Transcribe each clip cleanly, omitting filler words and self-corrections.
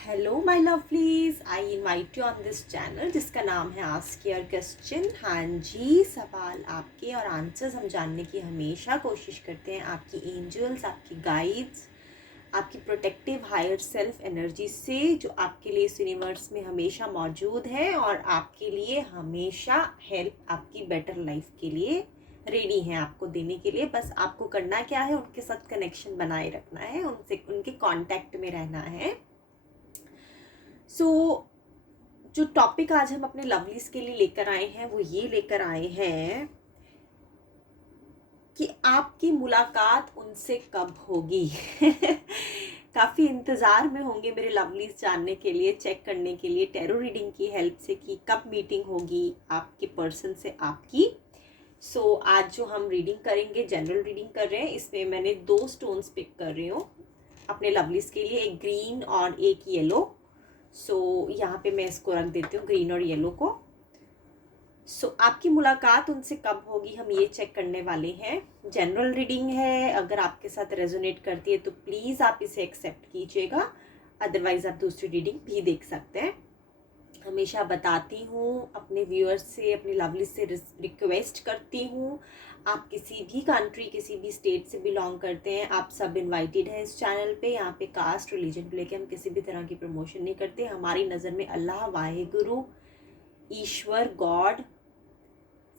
Hello my lovelies, I invite you on this channel जिसका नाम है आस्क योर क्वेश्चन। हाँ जी, सवाल आपके और आंसर्स हम जानने की हमेशा कोशिश करते हैं आपकी एंजल्स, आपकी गाइड्स, आपकी प्रोटेक्टिव हायर सेल्फ एनर्जी से, जो आपके लिए इस यूनिवर्स में हमेशा मौजूद है और आपके लिए हमेशा हेल्प, आपकी बेटर लाइफ के लिए रेडी हैं आपको देने के लिए। बस आपको करना क्या है, उनके साथ कनेक्शन बनाए रखना है, उनसे उनके कांटेक्ट में रहना है। जो टॉपिक आज हम अपने लवलीज के लिए लेकर आए हैं वो ये लेकर आए हैं कि आपकी मुलाकात उनसे कब होगी। काफ़ी इंतज़ार में होंगे मेरे लवलीज जानने के लिए, चेक करने के लिए टैरो रीडिंग की हेल्प से कि कब मीटिंग होगी आपके पर्सन से आपकी। आज जो हम रीडिंग करेंगे, जनरल रीडिंग कर रहे हैं, इसमें मैंने 2 स्टोन्स पिक कर रही हूँ अपने लवलीज के लिए, एक ग्रीन और एक येलो। यहाँ पे मैं इसको रख देती हूँ, ग्रीन और येलो को। आपकी मुलाकात उनसे कब होगी हम ये चेक करने वाले हैं। जनरल रीडिंग है, अगर आपके साथ रेजोनेट करती है तो प्लीज़ आप इसे एक्सेप्ट कीजिएगा, अदरवाइज आप दूसरी रीडिंग भी देख सकते हैं। हमेशा बताती हूँ अपने व्यूअर्स से, अपने लवली से रिक्वेस्ट करती हूँ, आप किसी भी कंट्री, किसी भी स्टेट से बिलोंग करते हैं, आप सब इनवाइटेड हैं इस चैनल पे। यहाँ पे कास्ट रिलीजन को लेके हम किसी भी तरह की प्रमोशन नहीं करते। हमारी नज़र में अल्लाह, वाहेगुरु, ईश्वर, गॉड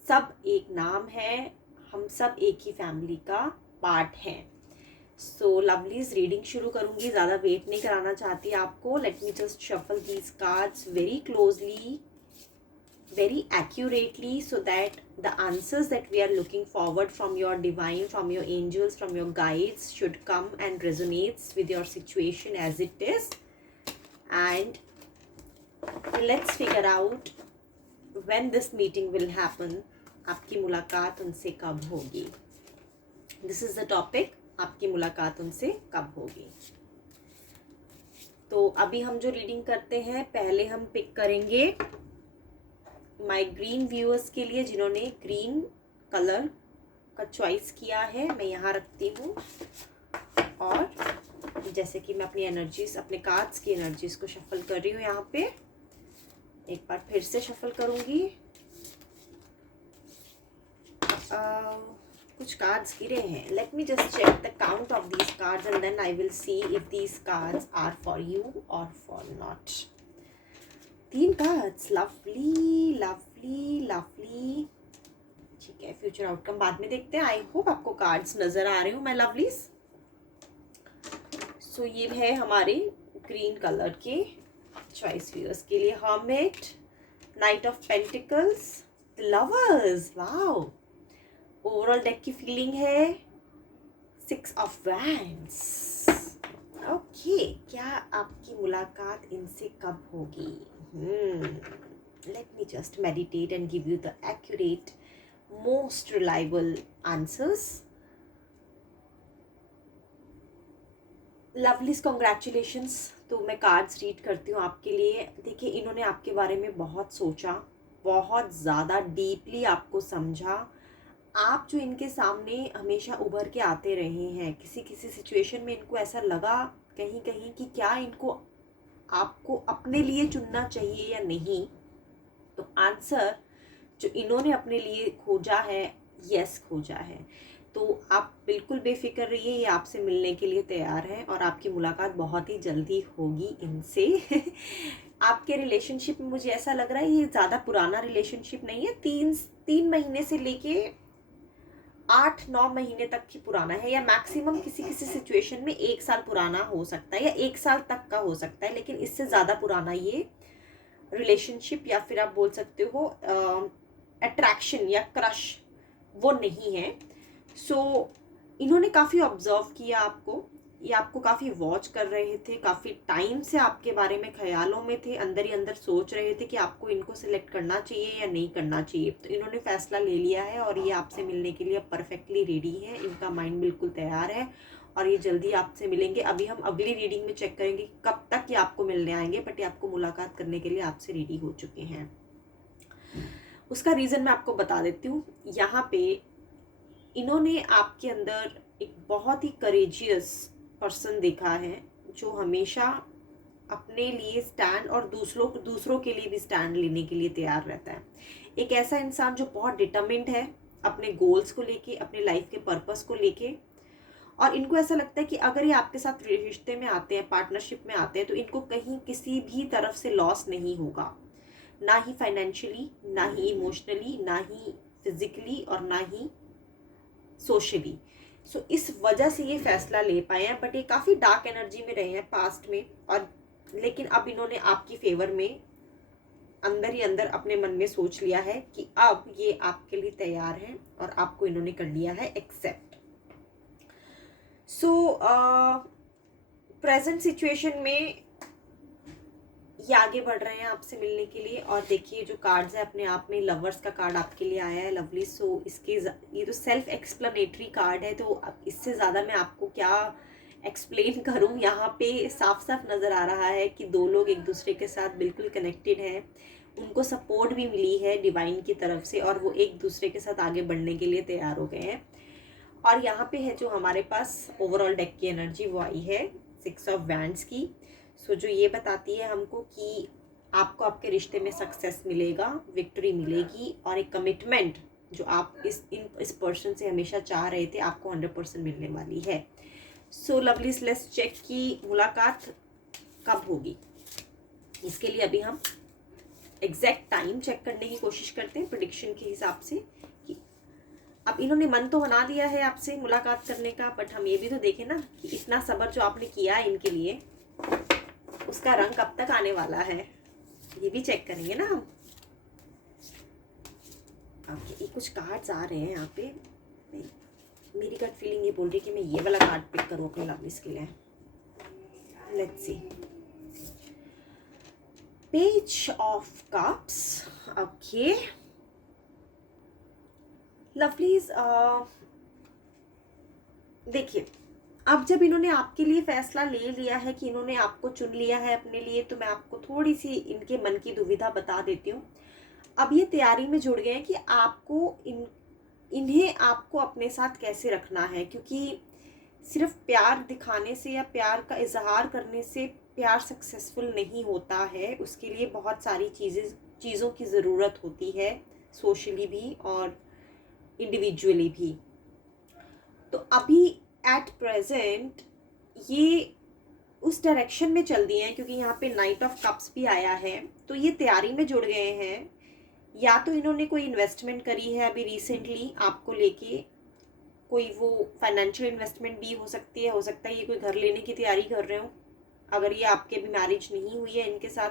सब एक नाम है, हम सब एक ही फैमिली का पार्ट हैं। लवलीज रीडिंग शुरू करूंगी, ज़्यादा वेट नहीं कराना चाहती आपको। Late me just shuffle these cards very closely, very accurately, so that the answers that we are looking forward from your divine, from your angels, from your guides should come and resonates with your situation as it is. And let's figure out when this meeting will happen. आपकी मुलाकात उनसे कब होगी? This is the topic, आपकी मुलाकात उनसे कब होगी। तो अभी हम जो रीडिंग करते हैं, पहले हम पिक करेंगे माय ग्रीन व्यूअर्स के लिए जिन्होंने ग्रीन कलर का चॉइस किया है। मैं यहाँ रखती हूँ और जैसे कि मैं अपनी एनर्जीज, अपने कार्ड्स की एनर्जीज को शफल कर रही हूँ, यहाँ पे एक बार फिर से शफल करूँगी। कुछ कार्ड्स गिरे हैं, let me just check the count of these cards and then I will see if these cards are for you और for not. 3 cards, lovely lovely lovely. ठीक है, फ्यूचर आउटकम बाद में देखते हैं। आई होप आपको कार्ड्स नजर आ रहे हो माय लवलीज। ये है हमारे ग्रीन कलर के चॉइस व्यूअर्स के लिए, hermit, night of pentacles, the lovers. Wow, overall deck की फीलिंग है 6 ऑफ वैंड्स। ओके, क्या आपकी मुलाकात इनसे कब होगी? Let me just meditate and give you the accurate, most reliable answers. Lovelies, congratulations. तो मैं कार्ड्स रीड करती हूँ आपके लिए। देखिए, इन्होंने आपके बारे में बहुत सोचा, बहुत ज़्यादा डीपली आपको समझा। आप जो इनके सामने हमेशा उभर के आते रहे हैं, किसी किसी सिचुएशन में इनको ऐसा लगा कहीं कहीं कि क्या इनको आपको अपने लिए चुनना चाहिए या नहीं। तो आंसर जो इन्होंने अपने लिए खोजा है, यस खोजा है। तो आप बिल्कुल बेफिक्र रहिए, ये आपसे मिलने के लिए तैयार हैं और आपकी मुलाकात बहुत ही जल्दी होगी इनसे। आपके रिलेशनशिप में मुझे ऐसा लग रहा है ये ज़्यादा पुराना रिलेशनशिप नहीं है, 3 महीने से लेके 8-9 महीने तक ही पुराना है, या मैक्सिमम किसी किसी सिचुएशन में 1 साल पुराना हो सकता है या 1 साल तक का हो सकता है, लेकिन इससे ज़्यादा पुराना ये रिलेशनशिप या फिर आप बोल सकते हो अट्रैक्शन या क्रश वो नहीं है। इन्होंने काफ़ी ऑब्जर्व किया आपको, ये आपको काफ़ी वॉच कर रहे थे, काफ़ी टाइम से आपके बारे में ख्यालों में थे, अंदर ही अंदर सोच रहे थे कि आपको इनको सिलेक्ट करना चाहिए या नहीं करना चाहिए। तो इन्होंने फैसला ले लिया है और ये आपसे मिलने के लिए परफेक्टली रेडी है, इनका माइंड बिल्कुल तैयार है और ये जल्दी आपसे मिलेंगे। अभी हम अगली रीडिंग में चेक करेंगे कब तक ये आपको मिलने आएंगे, बट ये आपको मुलाकात करने के लिए आपसे रेडी हो चुके हैं। उसका रीज़न मैं आपको बता देती हूँ। यहाँ पे इन्होंने आपके अंदर एक बहुत ही करेजियस पर्सन देखा है, जो हमेशा अपने लिए स्टैंड और दूसरों के लिए भी स्टैंड लेने के लिए तैयार रहता है। एक ऐसा इंसान जो बहुत डिटरमिन्ड है अपने गोल्स को लेके, अपने लाइफ के पर्पस को लेके, और इनको ऐसा लगता है कि अगर ये आपके साथ रिश्ते में आते हैं, पार्टनरशिप में आते हैं, तो इनको कहीं किसी भी तरफ से लॉस नहीं होगा, ना ही फाइनेंशियली, ना ही इमोशनली, ना ही फिजिकली, और ना ही सोशली। सो इस वजह से ये फैसला ले पाए हैं। बट ये काफ़ी डार्क एनर्जी में रहे हैं पास्ट में, और लेकिन अब इन्होंने आपकी फेवर में अंदर ही अंदर अपने मन में सोच लिया है कि अब ये आपके लिए तैयार हैं, और आपको इन्होंने कर लिया है एक्सेप्ट। सो प्रेजेंट सिचुएशन में ये आगे बढ़ रहे हैं आपसे मिलने के लिए। और देखिए जो कार्ड्स है, अपने आप में लवर्स का कार्ड आपके लिए आया है, लवली। सो इसके ये तो सेल्फ एक्सप्लेनेटरी कार्ड है, तो अब इससे ज़्यादा मैं आपको क्या एक्सप्लेन करूं। यहाँ पे साफ साफ नज़र आ रहा है कि दो लोग एक दूसरे के साथ बिल्कुल कनेक्टेड हैं, उनको सपोर्ट भी मिली है डिवाइन की तरफ से, और वो एक दूसरे के साथ आगे बढ़ने के लिए तैयार हो गए हैं। और यहाँ पे है जो हमारे पास ओवरऑल डेक की एनर्जी, वो आई है 6 ऑफ वैंड्स की। सो जो ये बताती है हमको कि आपको आपके रिश्ते में सक्सेस मिलेगा, विक्ट्री मिलेगी, और एक कमिटमेंट जो आप इस पर्सन से हमेशा चाह रहे थे, आपको 100% मिलने वाली है। सो लवलीज, लेट्स चेक की मुलाकात कब होगी। इसके लिए अभी हम एग्जैक्ट टाइम चेक करने की कोशिश करते हैं प्रेडिक्शन के हिसाब से कि अब इन्होंने मन तो बना दिया है आपसे मुलाकात करने का, बट हम ये भी तो देखें ना कि इतना सब्र जो आपने किया है इनके लिए, उसका रंग कब तक आने वाला है, ये भी चेक करेंगे ना हम। ओके, ये कुछ कार्ड्स आ रहे हैं यहाँ पे। मेरी गट फीलिंग ये बोल रही है कि मैं ये वाला कार्ड पिक करूँ अपने लवलीज के लिए। Let's see, page of cups. Okay lovelies, देखिए अब जब इन्होंने आपके लिए फैसला ले लिया है कि इन्होंने आपको चुन लिया है अपने लिए, तो मैं आपको थोड़ी सी इनके मन की दुविधा बता देती हूँ। अब ये तैयारी में जुड़ गए हैं कि आपको इन्हें आपको अपने साथ कैसे रखना है, क्योंकि सिर्फ प्यार दिखाने से या प्यार का इजहार करने से प्यार सक्सेसफुल नहीं होता है। उसके लिए बहुत सारी चीज़ों की ज़रूरत होती है, सोशली भी और इंडिविजुअली भी। तो अभी एट प्रेजेंट ये उस डायरेक्शन में चल दिए हैं, क्योंकि यहाँ पे नाइट ऑफ कप्स भी आया है, तो ये तैयारी में जुड़ गए हैं। या तो इन्होंने कोई इन्वेस्टमेंट करी है अभी रिसेंटली आपको लेके, कोई वो फाइनेंशियल इन्वेस्टमेंट भी हो सकती है, हो सकता है ये कोई घर लेने की तैयारी कर रहे हो। अगर ये आपके भी मैरिज नहीं हुई है इनके साथ,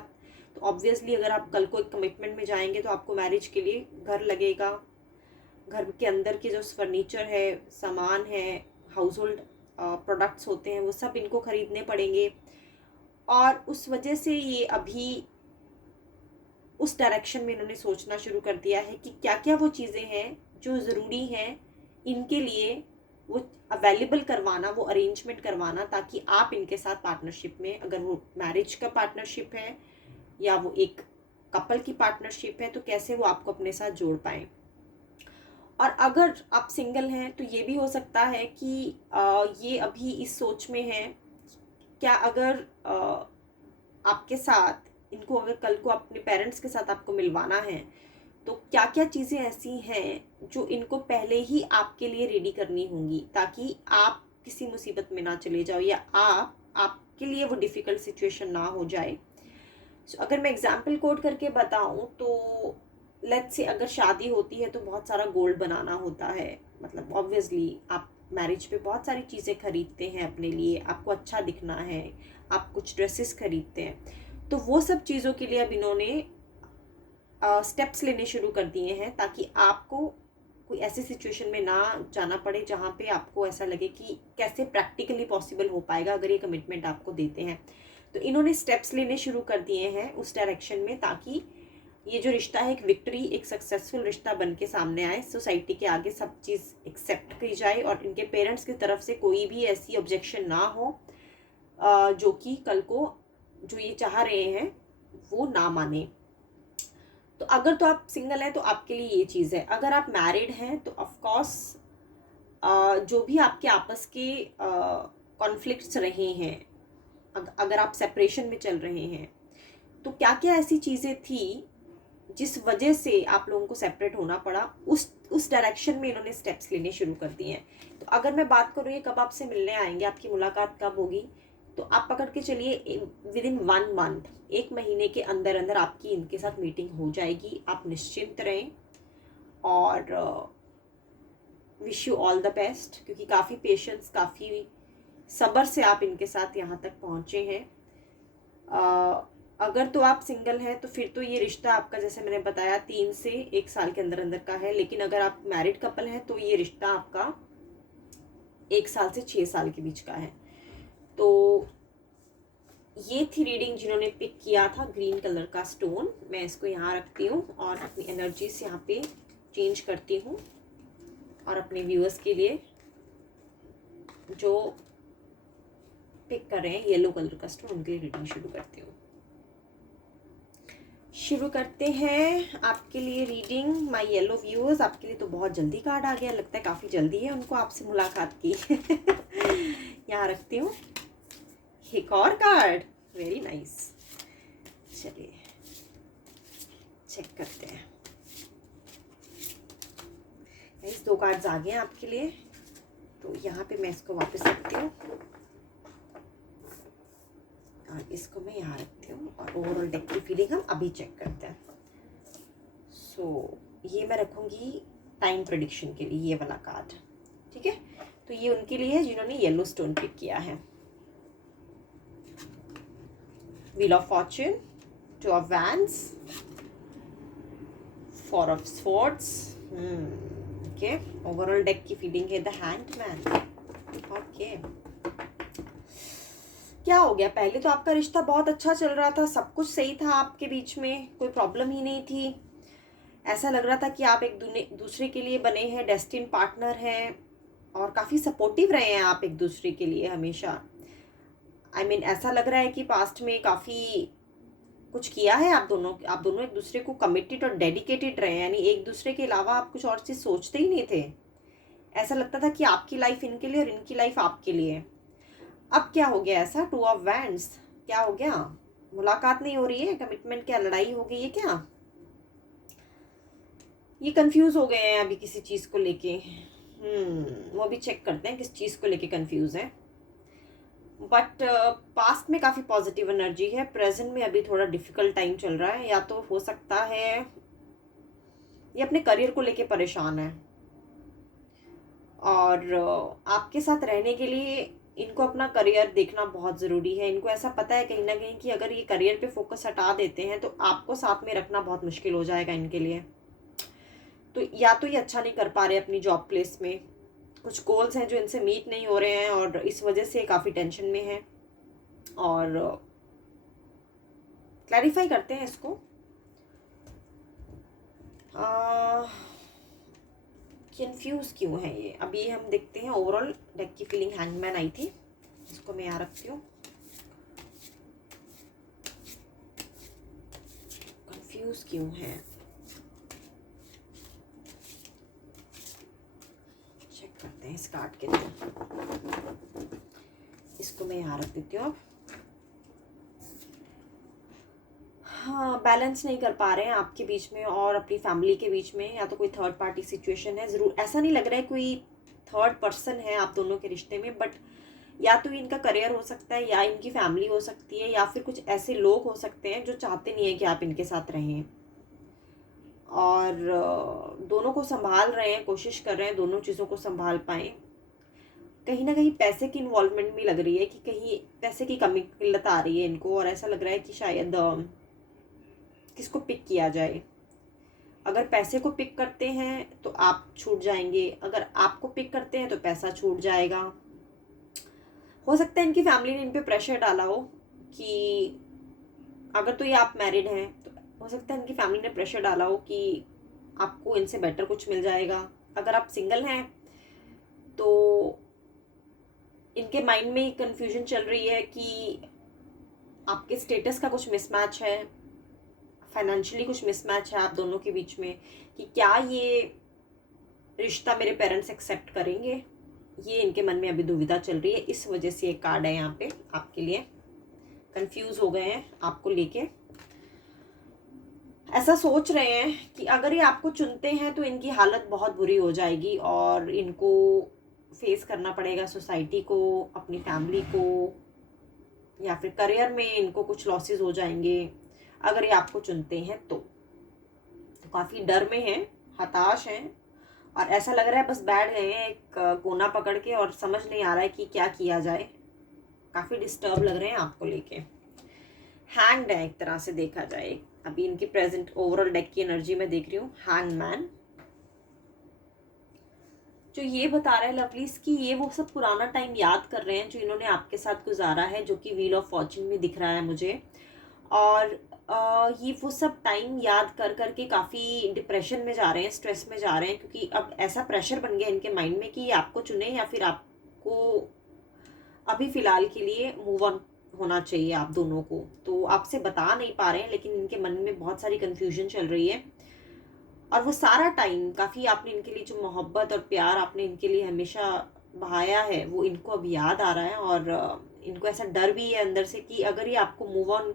तो ऑब्वियसली अगर आप कल को एक कमिटमेंट में जाएंगे तो आपको मैरिज के लिए घर लगेगा। घर के अंदर के जो फर्नीचर है, सामान है, हाउस होल्ड प्रोडक्ट्स होते हैं, वो सब इनको ख़रीदने पड़ेंगे। और उस वजह से ये अभी उस डायरेक्शन में इन्होंने सोचना शुरू कर दिया है कि क्या क्या वो चीज़ें हैं जो ज़रूरी हैं इनके लिए, वो अवेलेबल करवाना, वो अरेंजमेंट करवाना, ताकि आप इनके साथ पार्टनरशिप में, अगर वो मैरिज का पार्टनरशिप है या वो एक कपल की पार्टनरशिप है, तो कैसे वो आपको अपने साथ जोड़ पाएँ। और अगर आप सिंगल हैं तो ये भी हो सकता है कि ये अभी इस सोच में है, क्या अगर आपके साथ इनको, अगर कल को अपने पेरेंट्स के साथ आपको मिलवाना है, तो क्या क्या चीज़ें ऐसी हैं जो इनको पहले ही आपके लिए रेडी करनी होंगी, ताकि आप किसी मुसीबत में ना चले जाओ, या आपके लिए वो डिफ़िकल्ट सिचुएशन ना हो जाए। अगर मैं एग्जाम्पल कोट करके बताऊं तो लेट्स से अगर शादी होती है तो बहुत सारा गोल्ड बनाना होता है। मतलब ऑब्वियसली आप मैरिज पे बहुत सारी चीज़ें खरीदते हैं अपने लिए, आपको अच्छा दिखना है, आप कुछ ड्रेसेस खरीदते हैं, तो वो सब चीज़ों के लिए अब इन्होंने स्टेप्स लेने शुरू कर दिए हैं, ताकि आपको कोई ऐसी सिचुएशन में ना जाना पड़े जहाँ पे आपको ऐसा लगे कि कैसे प्रैक्टिकली पॉसिबल हो पाएगा अगर ये कमिटमेंट आपको देते हैं। तो इन्होंने स्टेप्स लेने शुरू कर दिए हैं उस डायरेक्शन में, ताकि ये जो रिश्ता है एक विक्ट्री, एक सक्सेसफुल रिश्ता बन के सामने आए, सोसाइटी के आगे सब चीज़ एक्सेप्ट की जाए, और इनके पेरेंट्स की तरफ से कोई भी ऐसी ऑब्जेक्शन ना हो जो कि कल को जो ये चाह रहे हैं वो ना माने। तो अगर तो आप सिंगल हैं तो आपके लिए ये चीज़ है। अगर आप मैरिड हैं तो ऑफकोर्स जो भी आपके आपस के कॉन्फ्लिक्ट्स रहे हैं, अगर आप सेपरेशन में चल रहे हैं तो क्या क्या ऐसी चीज़ें थी जिस वजह से आप लोगों को सेपरेट होना पड़ा, उस डायरेक्शन में इन्होंने स्टेप्स लेने शुरू कर दिए हैं। तो अगर मैं बात करूँ ये कब आपसे मिलने आएंगे, आपकी मुलाकात कब होगी, तो आप पकड़ के चलिए विद इन 1 मंथ, 1 महीने के अंदर अंदर आपकी इनके साथ मीटिंग हो जाएगी। आप निश्चिंत रहें और wish you all the best, क्योंकि काफ़ी पेशेंस, काफ़ी सब्र से आप इनके साथ यहाँ तक पहुँचे हैं। अगर तो आप सिंगल हैं तो फिर तो ये रिश्ता आपका, जैसे मैंने बताया, 3 से 1 साल के अंदर अंदर का है। लेकिन अगर आप मैरिड कपल हैं तो ये रिश्ता आपका 1 साल से 6 साल के बीच का है। तो ये थी रीडिंग जिन्होंने पिक किया था ग्रीन कलर का स्टोन। मैं इसको यहाँ रखती हूँ और अपनी एनर्जीज यहाँ पे चेंज करती हूँ और अपने व्यूअर्स के लिए जो पिक कर रहे हैं येलो कलर का स्टोन, उनके लिए रीडिंग शुरू करती हूँ। शुरू करते हैं आपके लिए रीडिंग। माय येलो व्यूअर्स, आपके लिए तो बहुत जल्दी कार्ड आ गया, लगता है काफ़ी जल्दी है उनको आपसे मुलाकात की। यहाँ रखती हूँ एक और कार्ड, वेरी नाइस। चलिए चेक करते हैं। इस 2 कार्ड्स आ गए हैं आपके लिए, तो यहाँ पे मैं इसको वापस रखती हूँ और इसको मैं यहाँ रखती हूँ और ओवरऑल डेक की फीलिंग हम अभी चेक करते हैं। सो ये मैं रखूँगी टाइम प्रेडिक्शन के लिए, ये वाला कार्ड, ठीक है। तो ये उनके लिए है जिन्होंने येलो स्टोन पिक किया है। Wheel of Fortune, 2 of wands, 4 of swords, okay. Overall deck की फीलिंग है द हैंडमैन, ओके। क्या हो गया, पहले तो आपका रिश्ता बहुत अच्छा चल रहा था, सब कुछ सही था आपके बीच में, कोई प्रॉब्लम ही नहीं थी। ऐसा लग रहा था कि आप एक दूसरे के लिए बने हैं, डेस्टिन पार्टनर हैं और काफ़ी सपोर्टिव रहे हैं आप एक दूसरे के लिए हमेशा। I mean, ऐसा लग रहा है कि पास्ट में काफ़ी कुछ किया है आप दोनों एक दूसरे को कमिटेड और डेडिकेटेड रहे हैं, यानी एक दूसरे के अलावा आप कुछ और चीज़ सोचते ही नहीं थे। ऐसा लगता था कि आपकी लाइफ इनके लिए और इनकी लाइफ आपके लिए। अब क्या हो गया ऐसा, 2 ऑफ वैंड्स, क्या हो गया, मुलाकात नहीं हो रही है, कमिटमेंट क्या, लड़ाई हो गई है क्या? ये कंफ्यूज हो गए हैं अभी किसी चीज़ को लेके। वो भी चेक करते हैं किस चीज़ को लेके कंफ्यूज है। बट पास्ट में काफ़ी पॉजिटिव एनर्जी है, प्रेजेंट में अभी थोड़ा डिफिकल्ट टाइम चल रहा है। या तो हो सकता है ये अपने करियर को लेके परेशान है और आपके साथ रहने के लिए इनको अपना करियर देखना बहुत ज़रूरी है। इनको ऐसा पता है कहीं ना कहीं कि अगर ये करियर पे फोकस हटा देते हैं तो आपको साथ में रखना बहुत मुश्किल हो जाएगा इनके लिए। तो या तो ये अच्छा नहीं कर पा रहे अपनी जॉब प्लेस में, कुछ गोल्स हैं जो इनसे मीट नहीं हो रहे हैं और इस वजह से काफ़ी टेंशन में है। और क्लैरिफाई करते हैं इसको। कंफ्यूज क्यों है ये, अभी हम देखते हैं। ओवरऑल डेक की फीलिंग हैंगमैन आई थी, इसको मैं यहाँ रखती हूँ। कंफ्यूज क्यों है, चेक करते हैं इस कार्ड के लिए। इसको मैं यहाँ रख देती हूँ अब। हाँ, बैलेंस नहीं कर पा रहे हैं आपके बीच में और अपनी फैमिली के बीच में, या तो कोई थर्ड पार्टी सिचुएशन है। ज़रूर ऐसा नहीं लग रहा है कोई थर्ड पर्सन है आप दोनों के रिश्ते में, बट या तो इनका करियर हो सकता है या इनकी फैमिली हो सकती है या फिर कुछ ऐसे लोग हो सकते हैं जो चाहते नहीं है कि आप इनके साथ रहें और दोनों को संभाल रहे हैं, कोशिश कर रहे हैं दोनों चीज़ों को संभाल पाएँ। कहीं ना कहीं पैसे की इन्वॉल्वमेंट भी लग रही है कि कहीं पैसे की कमी किल्लत आ रही है इनको, और ऐसा लग रहा है कि शायद किसको पिक किया जाए। अगर पैसे को पिक करते हैं तो आप छूट जाएंगे, अगर आपको पिक करते हैं तो पैसा छूट जाएगा। हो सकता है इनकी फैमिली ने इन पे प्रेशर डाला हो कि अगर तो ये आप मैरिड हैं तो हो सकता है इनकी फैमिली ने प्रेशर डाला हो कि आपको इनसे बेटर कुछ मिल जाएगा। अगर आप सिंगल हैं तो इनके माइंड में कंफ्यूजन चल रही है कि आपके स्टेटस का कुछ मिसमैच है, फाइनेंशियली कुछ मिसमैच है आप दोनों के बीच में, कि क्या ये रिश्ता मेरे पेरेंट्स एक्सेप्ट करेंगे, ये इनके मन में अभी दुविधा चल रही है। इस वजह से एक कार्ड है यहाँ पे आपके लिए। कंफ्यूज हो गए हैं आपको लेके, ऐसा सोच रहे हैं कि अगर ये आपको चुनते हैं तो इनकी हालत बहुत बुरी हो जाएगी और इनको फेस करना पड़ेगा सोसाइटी को, अपनी फैमिली को, या फिर करियर में इनको कुछ लॉसेस हो जाएंगे अगर ये आपको चुनते हैं तो काफ़ी डर में हैं, हताश हैं, और ऐसा लग रहा है बस बैठ गए हैं एक कोना पकड़ के और समझ नहीं आ रहा है कि क्या किया जाए। काफ़ी डिस्टर्ब लग रहे हैं आपको लेके। हैंग्ड है एक तरह से देखा जाए, अभी इनकी प्रेजेंट ओवरऑल डेक की एनर्जी में देख रही हूँ। हैंगमैन जो ये बता रहा है लवलीज कि ये वो सब पुराना टाइम याद कर रहे हैं जो इन्होंने आपके साथ गुजारा है, जो कि व्हील ऑफ फॉर्च्यून में दिख रहा है मुझे। और ये वो सब टाइम याद कर कर के काफ़ी डिप्रेशन में जा रहे हैं, स्ट्रेस में जा रहे हैं, क्योंकि अब ऐसा प्रेशर बन गया इनके माइंड में कि ये आपको चुने या फिर आपको अभी फ़िलहाल के लिए मूव ऑन होना चाहिए आप दोनों को। तो आपसे बता नहीं पा रहे हैं, लेकिन इनके मन में बहुत सारी कन्फ्यूजन चल रही है। और वो सारा टाइम काफ़ी आपने इनके लिए जो मोहब्बत और प्यार आपने इनके लिए हमेशा बहाया है वो इनको अब याद आ रहा है। और इनको ऐसा डर भी है अंदर से कि अगर ये आपको मूव ऑन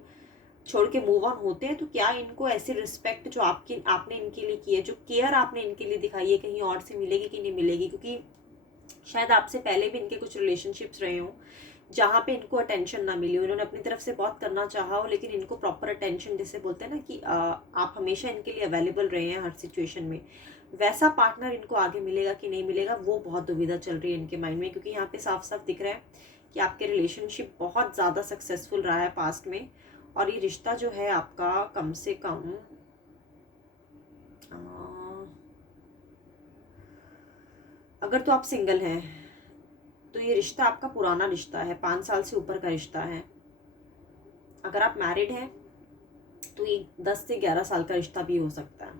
छोड़ के मूव ऑन होते हैं तो क्या इनको ऐसी रिस्पेक्ट जो आपने इनके लिए की है, जो केयर आपने इनके लिए दिखाई है, कहीं और से मिलेगी कि नहीं मिलेगी। क्योंकि शायद आपसे पहले भी इनके कुछ रिलेशनशिप्स रहे हों जहाँ पे इनको अटेंशन ना मिली हो, इन्होंने अपनी तरफ से बहुत करना चाहा हो लेकिन इनको प्रॉपर अटेंशन, जैसे बोलते हैं ना कि आप हमेशा इनके लिए अवेलेबल रहे हैं हर सिचुएशन में, वैसा पार्टनर इनको आगे मिलेगा कि नहीं मिलेगा वो बहुत दुविधा चल रही है इनके माइंड में। क्योंकि यहाँ पे साफ साफ दिख रहा है कि आपके रिलेशनशिप बहुत ज़्यादा सक्सेसफुल रहा है पास्ट में, और ये रिश्ता जो है आपका कम से कम अगर तो आप सिंगल हैं तो ये रिश्ता आपका पुराना रिश्ता है, 5 साल से ऊपर का रिश्ता है। अगर आप मैरिड हैं तो ये 10 से 11 साल का रिश्ता भी हो सकता है।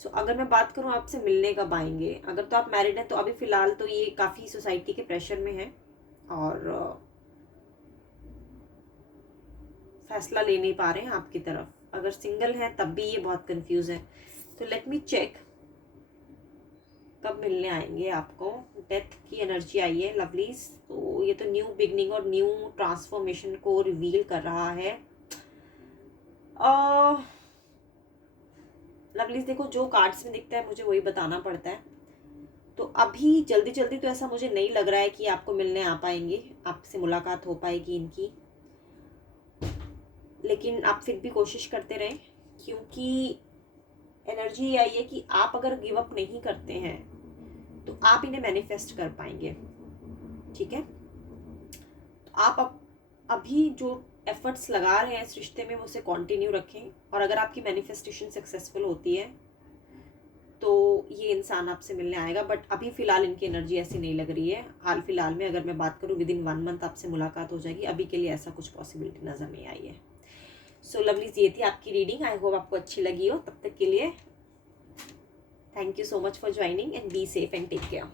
सो अगर मैं बात करूं आपसे मिलने कब आएंगे, अगर तो आप मैरिड हैं तो अभी फ़िलहाल तो ये काफ़ी सोसाइटी के प्रेशर में है और फैसला ले नहीं पा रहे हैं आपकी तरफ। अगर सिंगल हैं तब भी ये बहुत कंफ्यूज है। तो लेट मी चेक कब मिलने आएंगे आपको। डेथ की एनर्जी आई है लवलीज, तो ये तो न्यू बिगनिंग और न्यू ट्रांसफॉर्मेशन को रिवील कर रहा है। लवलीज देखो, जो कार्ड्स में दिखता है मुझे वही बताना पड़ता है। तो अभी जल्दी जल्दी तो ऐसा मुझे नहीं लग रहा है कि आपको मिलने आ पाएंगे, आपसे मुलाकात हो पाएगी इनकी, लेकिन आप फिर भी कोशिश करते रहें, क्योंकि एनर्जी आई है कि आप अगर गिव अप नहीं करते हैं तो आप इन्हें मैनिफेस्ट कर पाएंगे। ठीक है, तो आप अभी जो एफर्ट्स लगा रहे हैं इस रिश्ते में वो उसे कंटिन्यू रखें, और अगर आपकी मैनिफेस्टेशन सक्सेसफुल होती है तो ये इंसान आपसे मिलने आएगा। बट अभी फ़िलहाल इनकी एनर्जी ऐसी नहीं लग रही है। हाल फिलहाल में अगर मैं बात करूँ विद इन 1 मंथ आपसे मुलाकात हो जाएगी, अभी के लिए ऐसा कुछ पॉसिबिलिटी नज़र नहीं आई है। सो लवलीज, ये थी आपकी रीडिंग। आई होप आपको अच्छी लगी हो। तब तक के लिए thank you so much for joining and be safe and take care.